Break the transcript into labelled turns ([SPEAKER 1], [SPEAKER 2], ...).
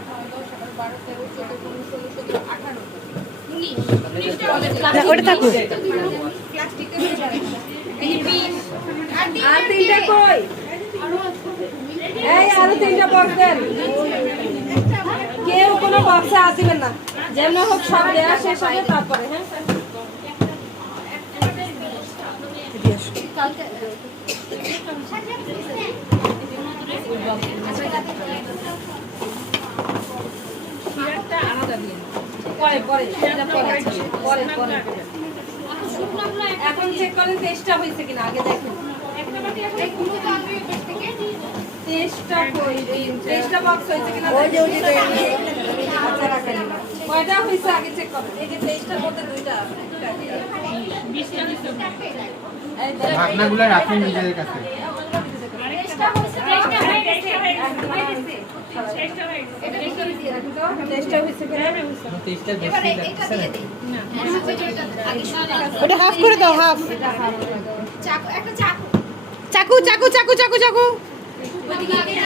[SPEAKER 1] আট দশ এগারো বারো তেরো চোদ্দ পনেরো আঠারো
[SPEAKER 2] কেউ কোনো বক্সে আসিবেন না। যেন হোক সব দেওয়া শেষ হবে, তারপরে হ্যাঁ? পরে পরে পরে পরে পরে এখন চেক করেন তেইশটা হয়েছে কিনা আগে দেখেন। তেইশটা কই বক্স হয়েছে কিনা আচ্ছা, রাখেন। কয়টা হয়েছে আগে চেক করেন? এই যে তেইশটার মধ্যে দুইটা
[SPEAKER 3] ঢাকনাগুলো রাখুন নিজেদের কাছে
[SPEAKER 2] তেইশটা হয়েছে কিনা?
[SPEAKER 4] ওটা হাফ করে দাও হাফ
[SPEAKER 1] চাকু একটা চাকু।
[SPEAKER 4] চাকু চাকু চাকু চাকু চাকু।